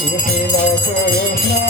Krishna Krishna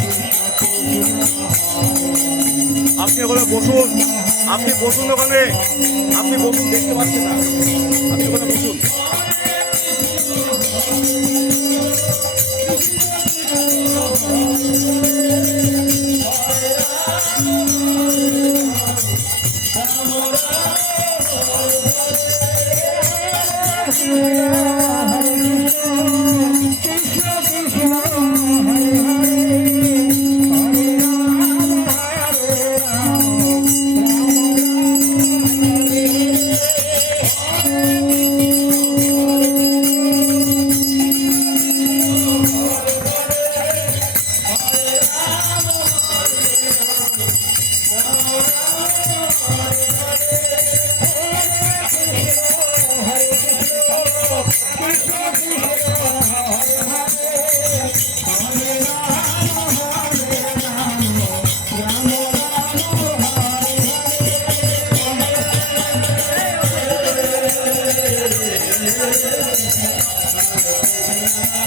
আপনি ওখানে বসুন। আপনি বসুন ওখানে। আপনি বসুন, দেখতে পাচ্ছেন না। আপনি ওখানে বসুন। Yeah. Música どうも。